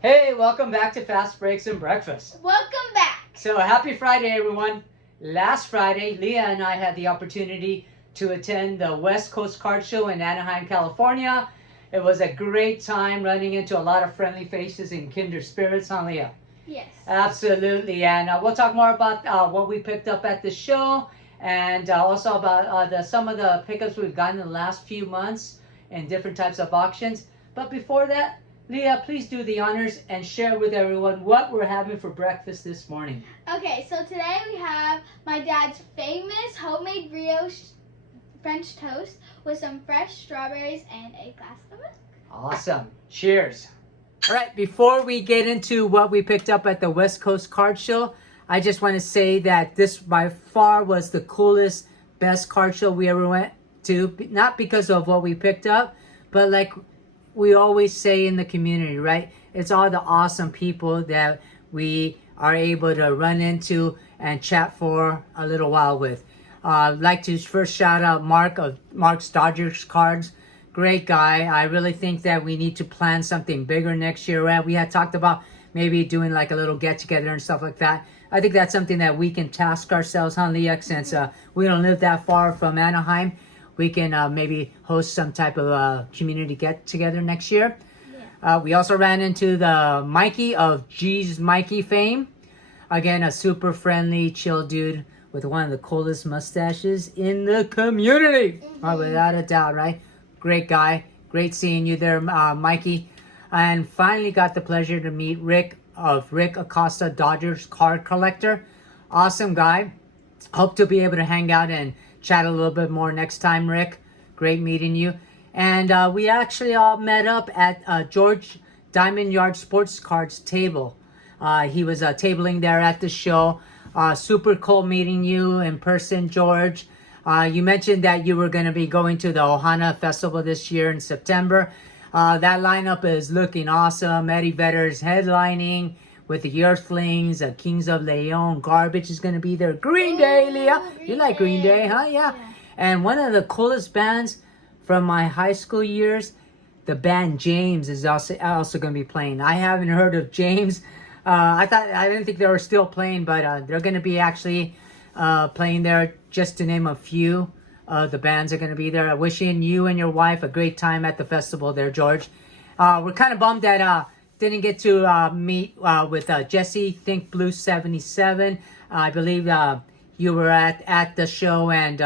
Hey, welcome back to Fast Breaks and Breakfast. Welcome back. So, happy Friday, everyone. Last Friday, Leah and I had the opportunity to attend the West Coast Card Show in Anaheim, California. It was a great time running into a lot of friendly faces and kindred spirits, huh, Leah? Yes. Absolutely. And we'll talk more about what we picked up at the show and also about some of the pickups we've gotten in the last few months and different types of auctions. But before that, Leah, please do the honors and share with everyone what we're having for breakfast this morning. Okay, so today we have my dad's famous homemade brioche French toast with some fresh strawberries and a glass of milk. Awesome. Cheers. All right, before we get into what we picked up at the West Coast Card Show, I just want to say that this by far was the coolest, best card show we ever went to. Not because of what we picked up, but like we always say in the community, right? It's all the awesome people that we are able to run into and chat for a little while with. I'd like to first shout out Mark of Mark's Dodgers Cards. Great guy. I really think that we need to plan something bigger next year. Right? We had talked about maybe doing like a little get together and stuff like that. I think that's something that we can task ourselves, huh, Leah? Since we don't live that far from Anaheim, we can maybe host some type of community get together next year. Yeah. We also ran into the Mikey of G's Mikey fame. Again, a super friendly, chill dude with one of the coolest mustaches in the community. Without a doubt, right? Great guy. Great seeing you there, Mikey. And finally got the pleasure to meet Rick of Rick Acosta, Dodgers card collector. Awesome guy. Hope to be able to hang out and chat a little bit more next time, Rick. Great meeting you. And we actually all met up at George Diamond Yard Sports Cards table. He was tabling there at the show. Super cool meeting you in person, George. You mentioned that you were going to be going to the Ohana Festival this year in September. That lineup is looking awesome. Eddie Vedder's headlining with the Earthlings, Kings of Leon. Garbage is going to be there. Green Day, Leah. You like Green Day, huh? Yeah. And one of the coolest bands from my high school years, the band James, is also going to be playing. I haven't heard of James. I didn't think they were still playing, but they're going to be actually playing there. Just to name a few, the bands are going to be there. Wishing you and your wife a great time at the festival there, George. We're kind of bummed that didn't get to meet with Jesse Think Blue 77. I believe you were at the show and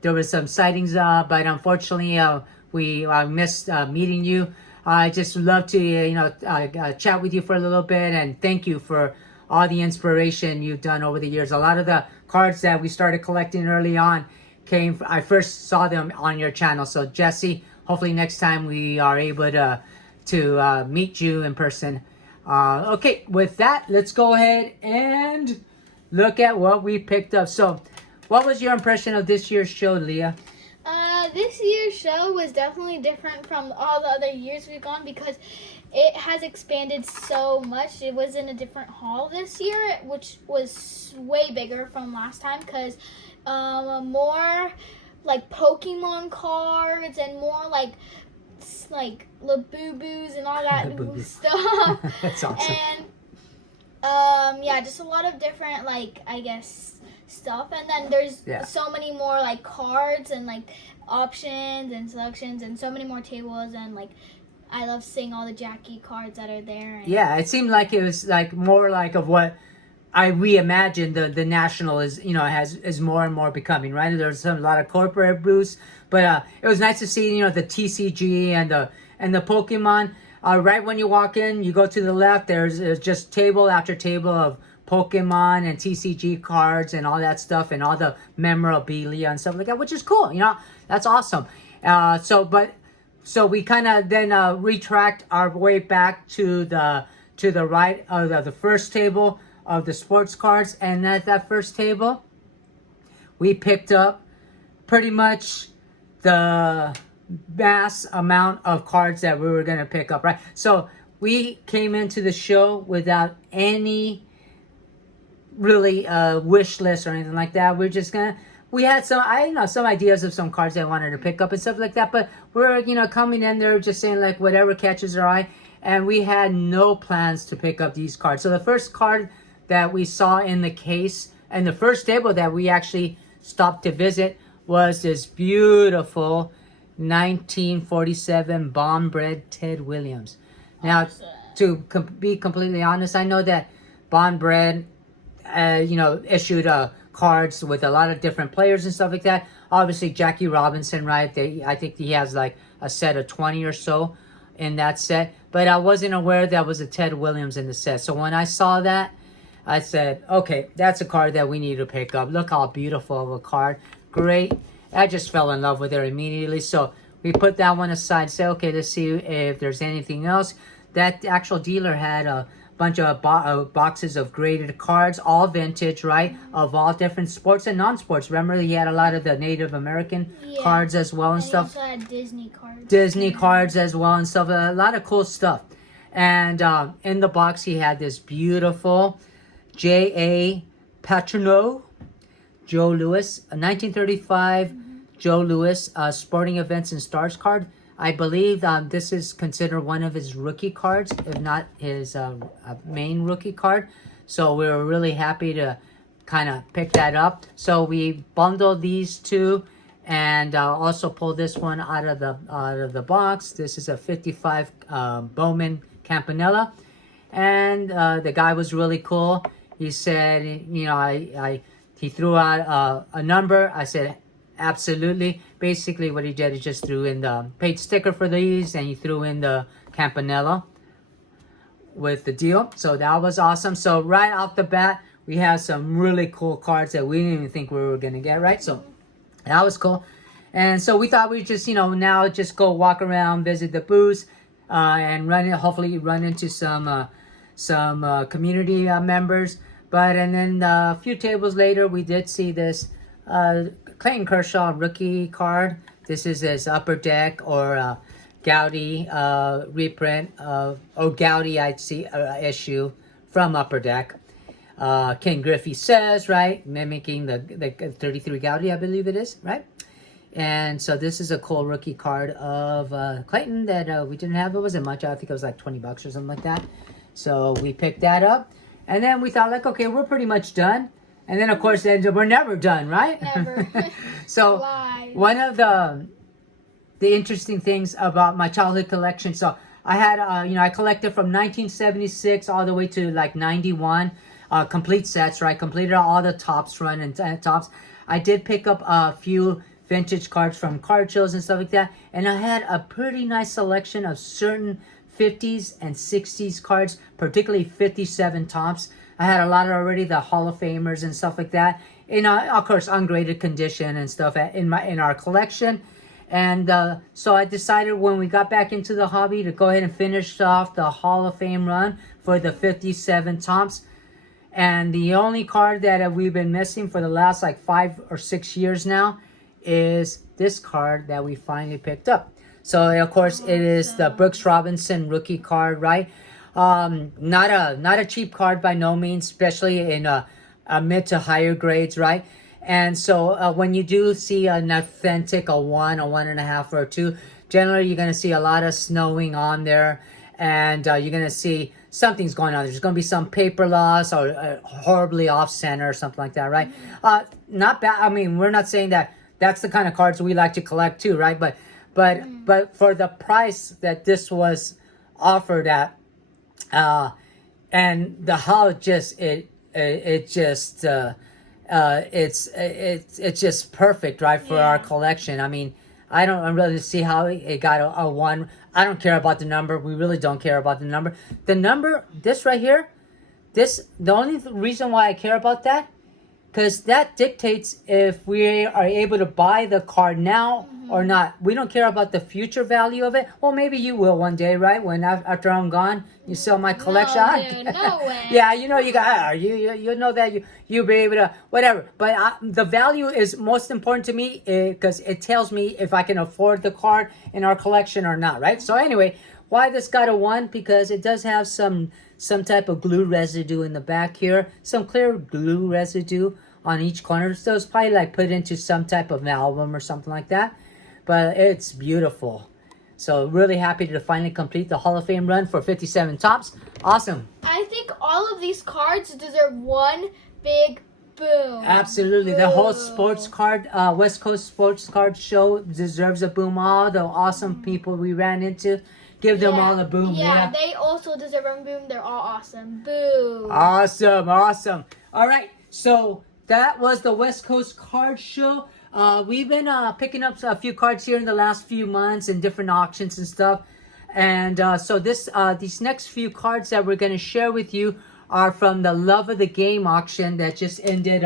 there was some sightings, but unfortunately we missed meeting you. I just love to chat with you for a little bit and thank you for all the inspiration you've done over the years. A lot of the cards that we started collecting early on I first saw them on your channel. So Jesse, hopefully next time we are able to meet you in person. Okay, with that, let's go ahead and look at what we picked up. So what was your impression of this year's show, Leah? This year's show was definitely different from all the other years we've gone because it has expanded so much. It was in a different hall this year, which was way bigger from last time because more like Pokemon cards and more like Labubu's and all that stuff. That's awesome. And yeah, just a lot of different I guess stuff. And then there's so many more like cards and like options and selections and so many more tables and I love seeing all the Jackie cards that are there. And yeah, it seemed like it was more of what I reimagined the national is more and more becoming, right? There's a lot of corporate booths, but it was nice to see the TCG and the Pokemon. Right when you walk in, you go to the left. There's just table after table of Pokemon and TCG cards and all that stuff and all the memorabilia and stuff like that, which is cool. That's awesome. So we kind of then retract our way back to the right of the first table of the sports cards, and at that first table, we picked up pretty much the mass amount of cards that we were going to pick up, right? So we came into the show without any really wish list or anything like that. We're just gonna we had some ideas of some cards that I wanted to pick up and stuff like that, but we're coming in there just saying whatever catches our eye. and we had no plans to pick up these cards. So the first card that we saw in the case and the first table that we actually stopped to visit was this beautiful 1947 bomb bred Ted Williams. Now, to be completely honest, I know that Bond Bread, issued cards with a lot of different players and stuff like that. Obviously, Jackie Robinson, right? I think he has like a set of 20 or so in that set. But I wasn't aware that was a Ted Williams in the set. So when I saw that, I said, okay, that's a card that we need to pick up. Look how beautiful of a card. Great. I just fell in love with it immediately. So we put that one aside. Say, okay, let's see if there's anything else. That actual dealer had a bunch of boxes of graded cards, all vintage, right? Of all different sports and non-sports. Remember, he had a lot of the Native American cards as well and stuff. He also had Disney cards. Disney cards as well and stuff. A lot of cool stuff. And in the box, he had this beautiful J.A. Patrono, Joe Louis, a 1935 Joe Louis Sporting Events and Stars card. I believe this is considered one of his rookie cards, if not his main rookie card. So we were really happy to kind of pick that up. So we bundled these two, and also pulled this one out of the box. This is a 55 Bowman Campanella, and the guy was really cool. He said, he threw out a number. I said, absolutely. Basically, what he did is just threw in the paid sticker for these, and he threw in the Campanella with the deal. So that was awesome. So right off the bat, we have some really cool cards that we didn't even think we were going to get, right? So that was cool. And so we thought we'd just, now just go walk around, visit the booths, and hopefully run into some community members. And then a few tables later, we did see this Clayton Kershaw rookie card. This is his Upper Deck or Gowdy reprint or Gowdy issue from Upper Deck. Ken Griffey Says, right? Mimicking the 33 Gowdy, I believe it is, right? And so this is a cool rookie card of Clayton that we didn't have. It wasn't much. I think it was like $20 or something like that. So we picked that up. And then we thought, like, okay, we're pretty much done. And then, of course, we're never done, right? Never. So one of the interesting things about my childhood collection, so I had, I collected from 1976 all the way to like 91, complete sets, right? Completed all the Topps run and Topps. I did pick up a few vintage cards from card shows and stuff like that. And I had a pretty nice selection of certain 50s and 60s cards, particularly 57 Topps. I had a lot of already the Hall of Famers and stuff like that, in of course ungraded condition and stuff in our collection. And so I decided when we got back into the hobby to go ahead and finish off the Hall of Fame run for the 57 Topps. And the only card that we've been missing for the last like 5 or 6 years now is this card that we finally picked up. So of course it is the Brooks Robinson rookie card, right? Not a cheap card by no means, especially in mid to higher grades, right? And so when you do see an authentic, a 1, a 1.5, or a 2, generally you're going to see a lot of snowing on there, and you're going to see something's going on. There's going to be some paper loss or horribly off center or something like that, right? Not bad. I mean, we're not saying that that's the kind of cards we like to collect too, right? But for the price that this was offered at, and the how it's just perfect, right, for our collection. I mean, I don't really see how it got a 1. I don't care about the number. We really don't care about the number. The number, this right here, the only reason why I care about that, because that dictates if we are able to buy the card now or not. We don't care about the future value of it. Well, maybe you will one day, right? When after I'm gone, you sell my collection. No, dude, no way. Yeah, you got you know that you'll be able to whatever. But the value is most important to me because it tells me if I can afford the card in our collection or not, right? So anyway, why this got a 1? Because it does have some type of glue residue in the back here, some clear glue residue on each corner. So it's probably like put into some type of album or something like that. But it's beautiful. So really happy to finally complete the Hall of Fame run for 57 tops. Awesome. I think all of these cards deserve one big boom. Absolutely. The whole sports card, West Coast Sports Card Show deserves a boom. All the awesome people we ran into, give them all a boom. Yeah, they also deserve a boom. They're all awesome. Boom. Awesome. All right. So that was the West Coast Card Show. We've been picking up a few cards here in the last few months in different auctions and stuff. And so these next few cards that we're going to share with you are from the Love of the Game auction that just ended,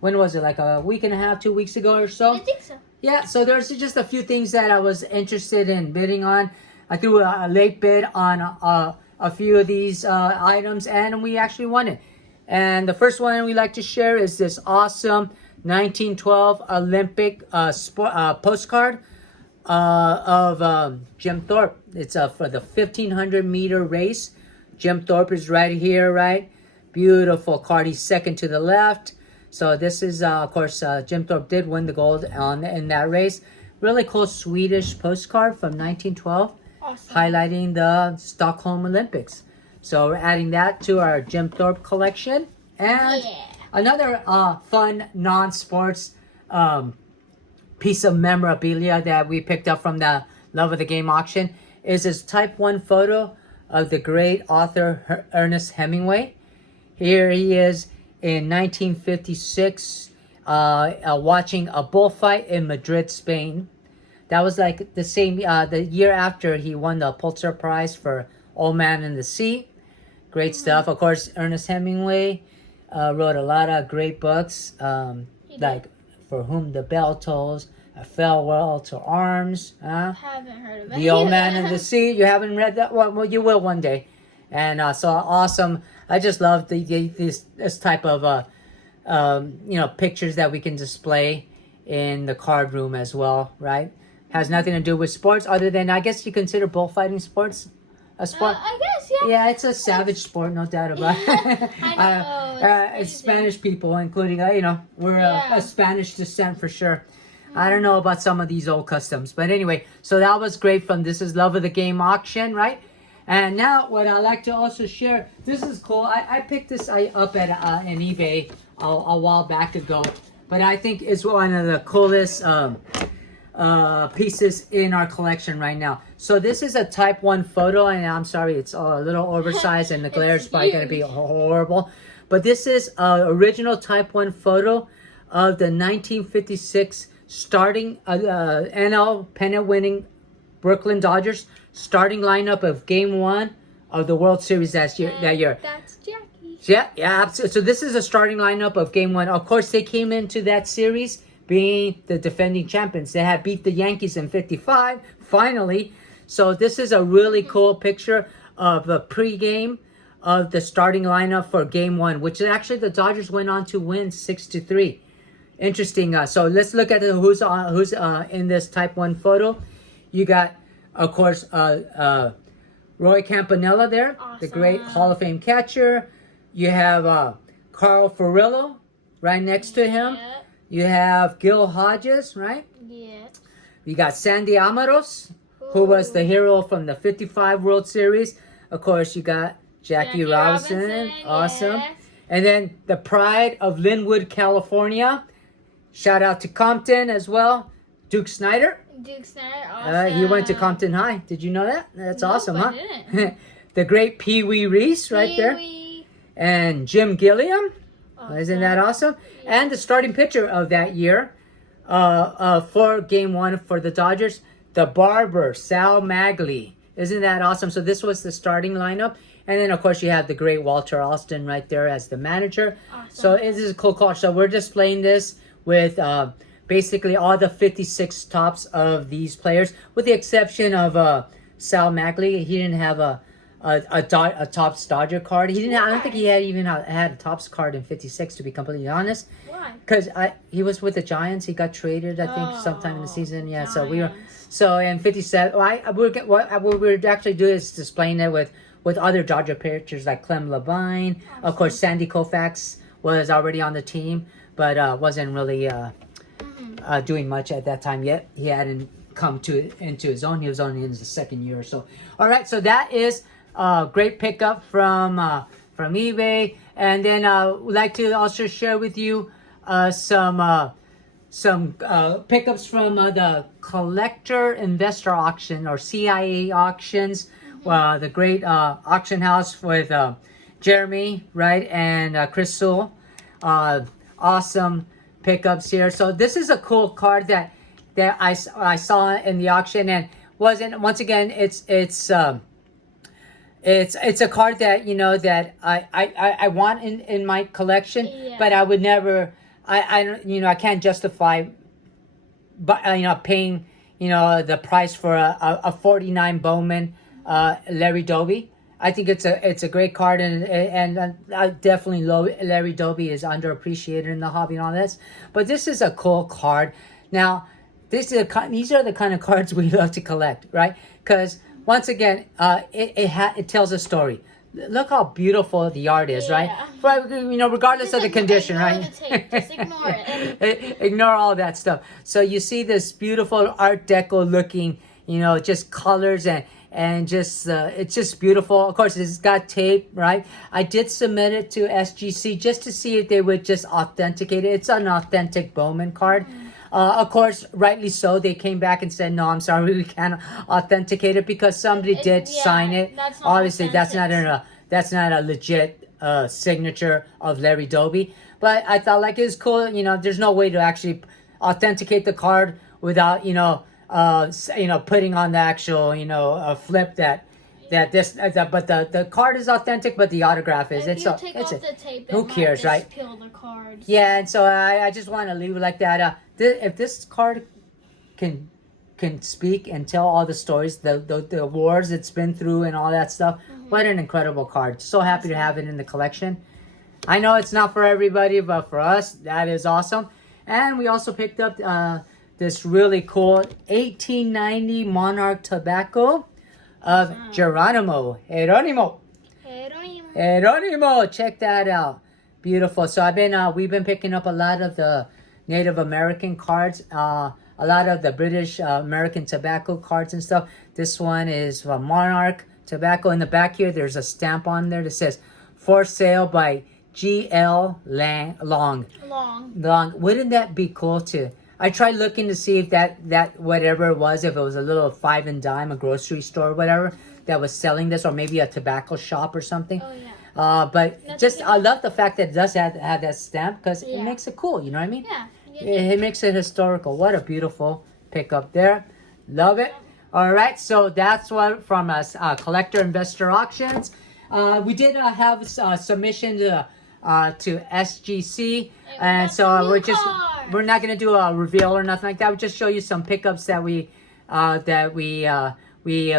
when was it, like a week and a half, 2 weeks ago or so? I think so. Yeah, so there's just a few things that I was interested in bidding on. I threw a late bid on a few of these items, and we actually won it. And the first one we like to share is this awesome 1912 Olympic postcard of Jim Thorpe. It's for the 1500 meter race. Jim Thorpe is right here, right? Beautiful card. He's second to the left. So this is, of course, Jim Thorpe did win the gold in that race. Really cool Swedish postcard from 1912. Awesome. Highlighting the Stockholm Olympics. So we're adding that to our Jim Thorpe collection. And another fun non-sports piece of memorabilia that we picked up from the Love of the Game auction is this Type 1 photo of the great author Ernest Hemingway. Here he is in 1956 watching a bullfight in Madrid, Spain. That was like the same the year after he won the Pulitzer Prize for Old Man in the Sea. Great stuff. Of course, Ernest Hemingway wrote a lot of great books, like For Whom the Bell Tolls, A Farewell to Arms. Haven't heard of it. The Old Man in the Sea. You haven't read that? Well, you will one day. And so awesome. I just love this type of pictures that we can display in the card room as well, right? Has nothing to do with sports other than, I guess you consider bullfighting sports a sport. I guess, yeah. Yeah, it's a savage sport, no doubt about it. I know. Spanish people, including, we're a Spanish descent for sure. I don't know about some of these old customs. But anyway, so that was great from This Is Love of the Game auction, right? And now what I like to also share, this is cool. I picked this up at an eBay a while back ago. But I think it's one of the coolest pieces in our collection right now. So this is a Type 1 photo. And I'm sorry, it's a little oversized and the glare is probably going to be horrible. But this is an original Type 1 photo of the 1956 starting NL pennant winning Brooklyn Dodgers starting lineup of Game 1 of the World Series that year. That's Jackie. Yeah, absolutely. So this is a starting lineup of Game 1. Of course, they came into that series being the defending champions. They had beat the Yankees in 55, finally. So this is a really cool picture of the pregame of the starting lineup for Game 1, which is actually the Dodgers went on to win 6-3. Interesting. So let's look at who's in this Type 1 photo. You got, of course, Roy Campanella there, awesome. The great Hall of Fame catcher. You have Carl Furillo right next to him. Yep. You have Gil Hodges, right? Yeah. You got Sandy Amaros, who was the hero from the 55 World Series. Of course, you got Jackie Robinson. Awesome. Yes. And then the pride of Linwood, California. Shout out to Compton as well. Duke Snyder. Duke Snyder, awesome. He went to Compton High. Did you know that? That's awesome, huh? I didn't. The great Pee Wee Reese right there. And Jim Gilliam. Awesome. Isn't that awesome? Yeah. And the starting pitcher of that year for Game 1 for the Dodgers, the Barber, Sal Maglie. Isn't that awesome? So this was the starting lineup. And then, of course, you have the great Walter Alston right there as the manager. Awesome. So this is a cool card. So we're displaying this with basically all the 56 tops of these players, with the exception of Sal Maglie. He didn't have a Topps Dodger card. He didn't. I don't think he had a Topps card in 56, to be completely honest. Why? Because he was with the Giants. He got traded, I think, sometime in the season. Yeah, Giants. So in 57. What we're actually doing is displaying it with other Dodger pitchers like Clem Labine. Awesome. Of course, Sandy Koufax was already on the team, but wasn't really doing much at that time yet. He hadn't come into his own. He was only in his second year or so. All right, so that is a great pickup from eBay. And then would like to also share with you some pickups from the Collector Investor Auction, or CIA auctions. The great auction house with Jeremy, right, and Crystal. Awesome pickups here. So this is a cool card that I saw in the auction, and wasn't, once again, it's a card that, you know, that I want in my collection, but I would never, I don't, you know, I can't justify, but you know, paying, you know, the price for a 49 Bowman Larry Doby. I think it's a great card, and definitely Larry Doby is underappreciated in the hobby and all this. But this is a cool card. Now, these are the kind of cards we love to collect, right? Because once again, it tells a story. Look how beautiful the art is, right? But, you know, regardless of the condition, right? The tape. Just ignore it. Ignore all that stuff. So you see this beautiful Art Deco looking, you know, just colors and just it's just beautiful. Of course, it's got tape, right? I did submit it to SGC just to see if they would just authenticate it. It's an authentic Bowman card. Of course, rightly so. They came back and said, "No, I'm sorry, we can't authenticate it because somebody did sign it." Obviously, that's not a legit signature of Larry Doby. But I thought, like, it's cool. You know, there's no way to actually authenticate the card without, you know, putting on the actual, you know, flip but the card is authentic, but the autograph is. If you take off the tape, who cares, right? Peel the cards. Yeah, and so I just want to leave it like that. If this card can speak and tell all the stories, the wars it's been through and all that stuff, what an incredible card. So happy to have it in the collection. I know it's not for everybody, but for us, that is awesome. And we also picked up this really cool 1890 Monarch Tobacco of Geronimo. Check that out. Beautiful. So we've been picking up a lot of the Native American cards, a lot of the British American tobacco cards and stuff. This one is Monarch Tobacco. In the back here, there's a stamp on there that says "For sale by G.L. Long." Wouldn't that be cool too? I tried looking to see if that whatever it was, if it was a little 5 and dime, a grocery store or whatever that was selling this, or maybe a tobacco shop or something. Oh yeah. But just I love the fact that it does have that stamp, because it makes it cool. You know what I mean? Yeah. It makes it historical. What a beautiful pickup there. Love it. All right, so that's what from us, Collector Investor Auctions. We did have a submission to SGC, and so we're not gonna do a reveal or nothing like that. We'll just show you some pickups that we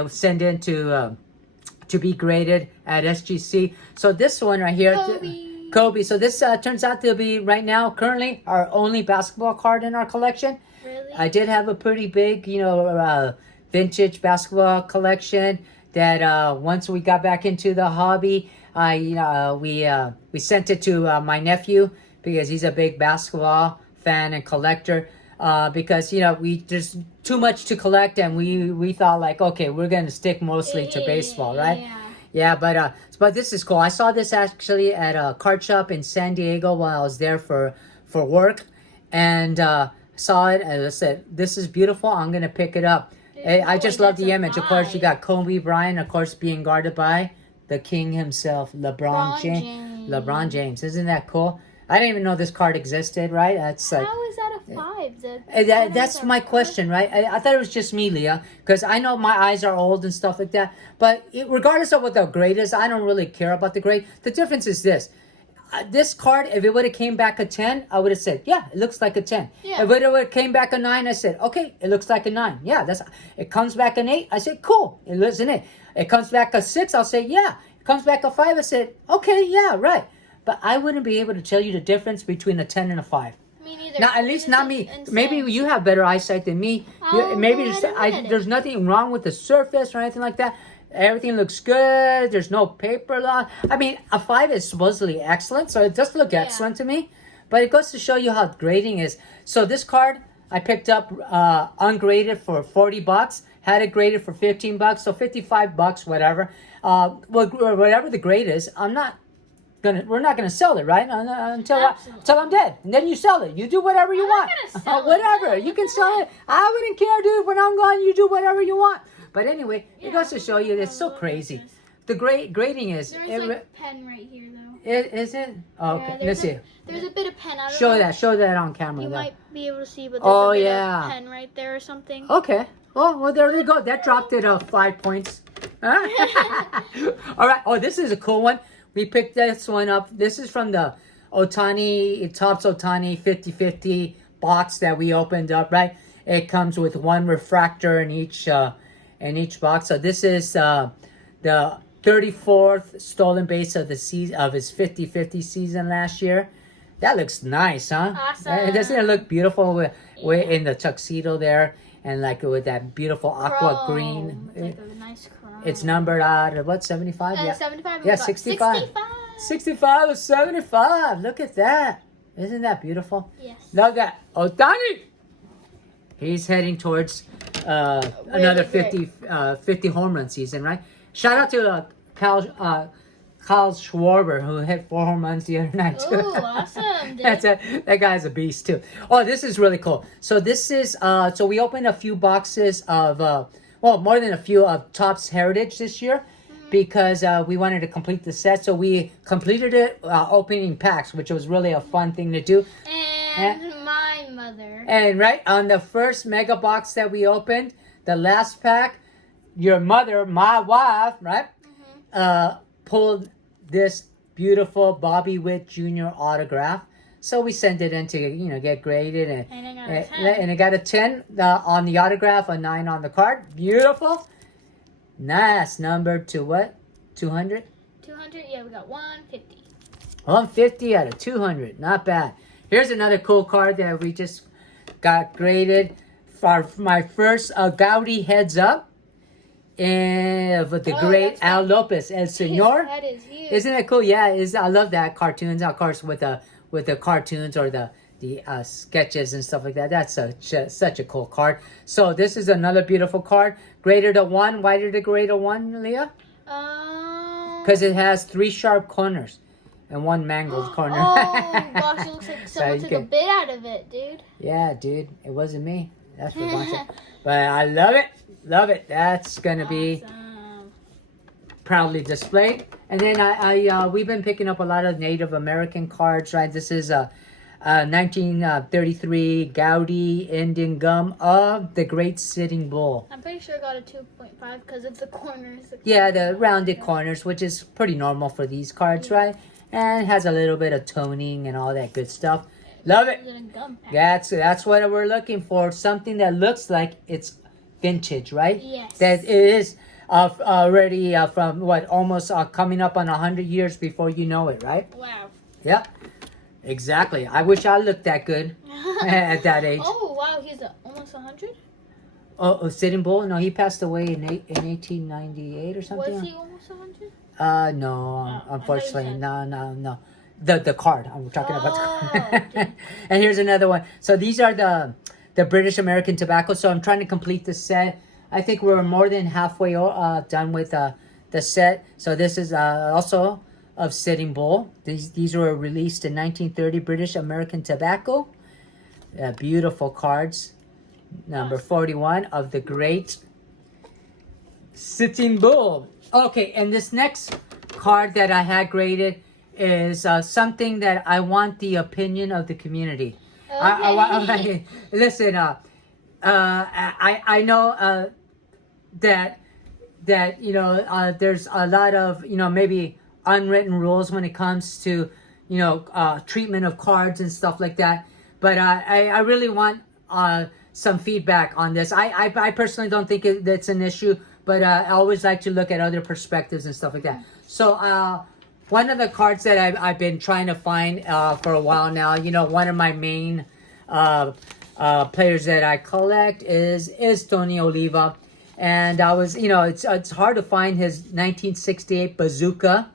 send in to be graded at SGC. So this one right here, Kobe. So this turns out to be right now currently our only basketball card in our collection. Really? I did have a pretty big, you know, vintage basketball collection that once we got back into the hobby, we sent it to my nephew because he's a big basketball fan and collector. Because, you know, there's too much to collect, and we thought, like, okay, we're gonna stick mostly to baseball, right? Yeah, but this is cool. I saw this actually at a card shop in San Diego while I was there for work, and saw it and I said, "This is beautiful. I'm gonna pick it up." I just love the image. Of course, you got Kobe Bryant, of course, being guarded by the king himself, LeBron James. LeBron James. Isn't that cool? I didn't even know this card existed, right? That's like, how is that a 5? That's my question, right? I thought it was just me, Leah, because I know my eyes are old and stuff like that. But regardless of what the grade is, I don't really care about the grade. The difference is this. This card, if it would have came back a 10, I would have said, yeah, it looks like a 10. Yeah. If it would have came back a 9, I said, okay, it looks like a 9. Yeah, it comes back an 8, I said, cool, it lives in it. It comes back a 6, I'll say, yeah. It comes back a 5, I said, okay, yeah, right. But I wouldn't be able to tell you the difference between a 10 and a 5. Me neither. Now, at least not me. Maybe you have better eyesight than me. Maybe there's nothing wrong with the surface or anything like that. Everything looks good. There's no paper loss. I mean, a 5 is supposedly excellent, so it does look excellent to me. But it goes to show you how grading is. So this card, I picked up ungraded for $40. Had it graded for $15, so $55, whatever. Whatever the grade is, we're not gonna sell it, right? Until I'm dead, and then you sell it. You do whatever you want. Not gonna sell whatever it. you can sell it. I wouldn't care, dude. When I'm gone, you do whatever you want. But anyway, it goes to show you, it's so crazy. The grading is. There's like a pen right here, though. Is it? Oh, okay. Let's see. There's a bit of pen. I don't know. Show that on camera. You though. might be able to see, but there's a bit of pen right there or something. Okay. Well, there you go. That dropped it 5 points. All right. Oh, this is a cool one. We picked this one up. This is from the Topps Otani 50/50 box that we opened up, right? It comes with one refractor in each box. So this is the 34th stolen base of the season of his 50/50 season last year. That looks nice, huh? Awesome. Doesn't it look beautiful with in the tuxedo there and like with that beautiful aqua green? It's like a nice chrome. It's numbered out what, 75? Yeah, 75. Yeah, 65. 65 or 75. Look at that. Isn't that beautiful? Yes. Look at Otani. He's heading towards another 50 home run season, right? Shout out to Kyle Schwarber, who hit 4 home runs the other night too. Oh, awesome! That guy's a beast too. Oh, this is really cool. So this is so we opened a few boxes of more than a few of Topps Heritage this year because we wanted to complete the set. So we completed it opening packs, which was really a fun thing to do. And my mother. And right on the first mega box that we opened, the last pack, your mother, my wife, right, pulled this beautiful Bobby Witt Jr. autograph. So we sent it in to get graded, and it got a 10 on the autograph, a 9 on the card. Beautiful, nice. Numbered to what? 200. 200. Yeah, we got 150. 150 out of 200. Not bad. Here's another cool card that we just got graded for my first Gaudi heads up. And with the great Al Lopez, El Senor. That is huge. Isn't that cool? Yeah, I love that cartoons. Of course, with the cartoons or the sketches and stuff like that. That's such a cool card. So this is another beautiful card. Graded a 1. Why did it grade a 1, Leah? Because it has 3 sharp corners and 1 mangled corner. Oh gosh, it looks like someone took a bit out of it, dude. Yeah, dude, it wasn't me. That's for once. But I love it. Love it. That's gonna be proudly displayed. And then we've been picking up a lot of Native American cards, right? This is a 1933 Gaudi Indian gum of the Great Sitting Bull. I'm pretty sure I got a 2.5 because of the corners. Yeah, the rounded corners, which is pretty normal for these cards, right? And it has a little bit of toning and all that good stuff. Love it. That's what we're looking for. Something that looks like it's vintage, right? Yes. That it is already from almost coming up on 100 years before you know it, right? Wow. Yep. Exactly. I wish I looked that good at that age. Oh wow, he's almost 100. Oh, Sitting Bull? No, he passed away in 1898 or something. Was he almost 100? No, unfortunately, no. The card. I'm talking about the card. And here's another one. So these are the British American tobacco. So I'm trying to complete the set. I think we're more than halfway done with the set. So this is also of Sitting Bull. These were released in 1930 British American tobacco. Beautiful cards. Number 41 of the Great Sitting Bull. Okay, and this next card that I had graded is something that I want the opinion of the community. Okay. Listen, I know that there's a lot of maybe unwritten rules when it comes to treatment of cards and stuff like that. But I really want some feedback on this. I personally don't think that's an issue, but I always like to look at other perspectives and stuff like that. So one of the cards that I've been trying to find for a while now, one of my main players that I collect is Tony Oliva. And I was, it's hard to find his 1968 Bazooka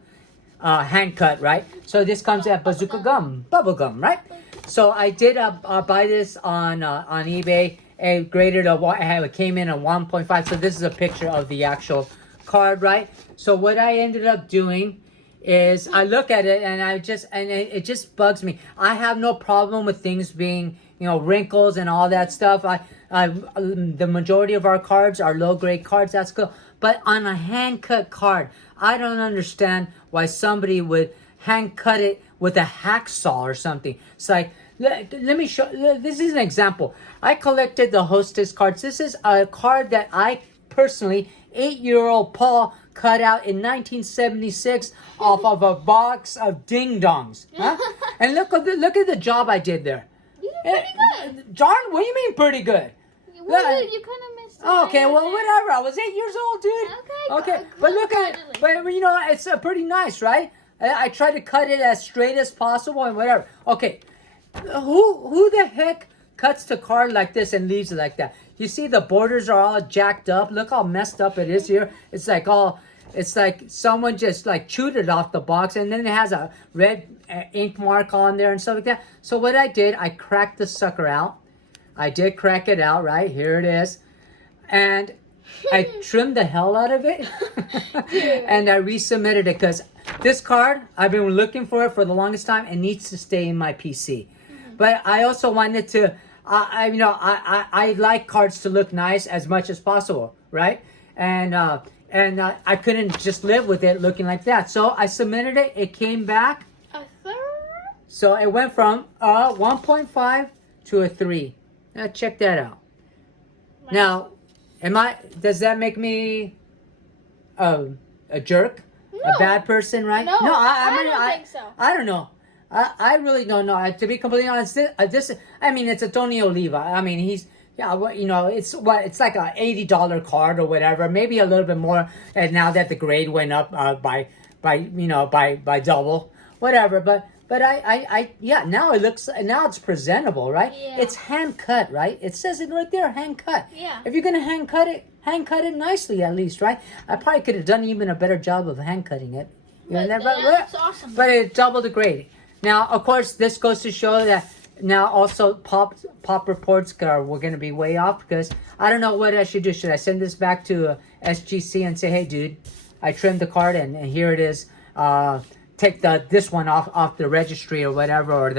hand cut, right? So this comes at Bazooka gum, bubble gum, right? So I did buy this on eBay. It graded it came in at 1.5. So this is a picture of the actual card, right? So what I ended up doing is I look at it and it just bugs me. I have no problem with things being, wrinkles and all that stuff. The majority of our cards are low grade cards. That's cool. But on a hand cut card, I don't understand why somebody would hand cut it with a hacksaw or something. It's like, let me show. This is an example. I collected the Hostess cards. This is a card that I personally, 8-year-old Paul, cut out in 1976 off of a box of ding dongs. Huh? And look at the job I did there. You did pretty good. John, what do you mean pretty good? Well, you kind of missed it. Okay, well, whatever. I was 8 years old, dude. Okay, but look at it. But it's pretty nice, right? I tried to cut it as straight as possible and whatever. Okay, who the heck cuts the card like this and leaves it like that? You see the borders are all jacked up. Look how messed up it is here. It's like someone just like chewed it off the box, and then it has a red ink mark on there and stuff like that. So what I did, I cracked the sucker out. I did crack it out, right? Here it is. And I trimmed the hell out of it. And I resubmitted it because this card, I've been looking for it for the longest time. It needs to stay in my PC. But I also wanted to, I like cards to look nice as much as possible, right? And I couldn't just live with it looking like that. So I submitted it. It came back. A third? So it went from 1.5 to a 3. Now check that out. Now, does that make me a jerk? No. A bad person, right? No, I don't think so. I don't know. I really don't know. To be completely honest, it's a Tony Oliva. I mean, he's, it's like a $80 card or whatever, maybe a little bit more. And now that the grade went up by double, whatever. But now it's presentable, right? Yeah. It's hand cut, right? It says it right there, hand cut. Yeah. If you're gonna hand cut it nicely at least, right? I probably could have done even a better job of hand cutting it. That's awesome. But it doubled the grade. Now, of course, this goes to show that now also pop reports we're gonna be way off because I don't know what I should do. Should I send this back to SGC and say, hey, dude, I trimmed the card and here it is. Take this one off the registry or whatever, or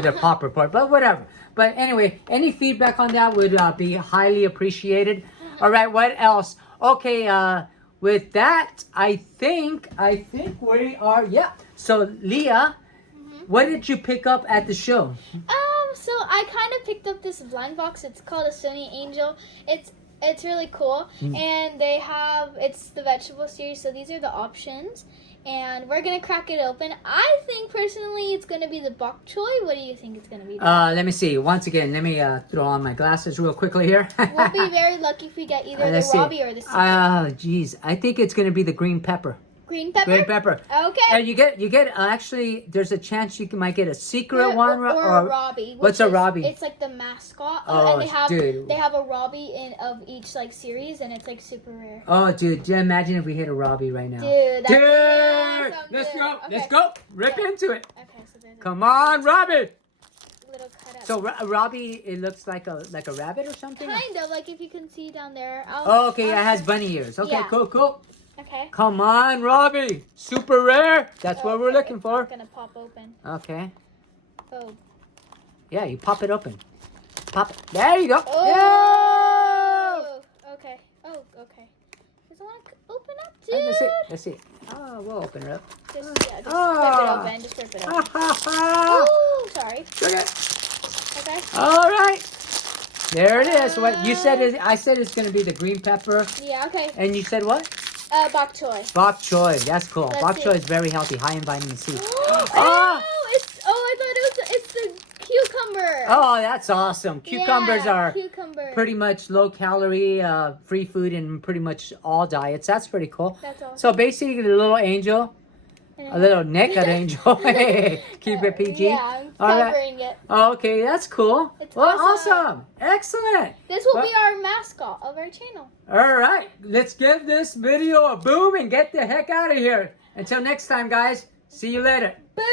their pop report, but whatever. But anyway, any feedback on that would be highly appreciated. All right, what else? Okay, with that, I think we are. Yeah. So Leah, what did you pick up at the show? So I kind of picked up this blind box. It's called a Sunny Angel. It's really cool, and it's the vegetable series. So these are the options. And we're going to crack it open. I think, personally, it's going to be the bok choy. What do you think it's going to be? Let me see. Once again, let me throw on my glasses real quickly here. We'll be very lucky if we get either the Robbie or the secret. Oh, geez. I think it's going to be the green pepper. Green pepper? Green pepper. Okay. And you get actually, there's a chance you might get a secret one. Or a Robbie. What's a Robbie? It's like the mascot. Oh, and they have a Robbie of each like series, and it's like super rare. Oh, dude, imagine if we hit a Robbie right now. Dude, awesome, let's go. Okay. Let's go. Rip into it. Okay, so there's Come on, Robbie. Little cutout. So Robbie, it looks like a rabbit or something? Kind of, like if you can see down there. Okay, it has bunny ears. Okay, Yeah. cool. Okay. Come on, Robbie. Super rare. That's what we're looking for. It's gonna pop open. Okay. Oh. Yeah, you pop it open. Pop. There you go. Oh. Okay. Oh, okay. Does it want to open up, dude? Let's see. Oh, we'll open it up. Just rip it open. Just rip it open. Oh, sorry. Okay. Okay. All right. There it is. What you said is, I said it's gonna be the green pepper. Yeah. Okay. And you said what? Bok choy. Bok choy. That's cool. Let's Bok see. choy is very healthy, high in vitamin C. Oh, I thought it's the cucumber. Oh, that's awesome. Cucumbers are cucumber. pretty much low calorie, free food in pretty much all diets. That's pretty cool. That's awesome. So basically, the little angel, a little naked angel. Keep it PG. Yeah, I'm covering it. Okay, that's cool. It's awesome. awesome. Excellent. This will be our mascot of our channel. All right, let's give this video a boom and get the heck out of here. Until next time, guys. See you later. Boom!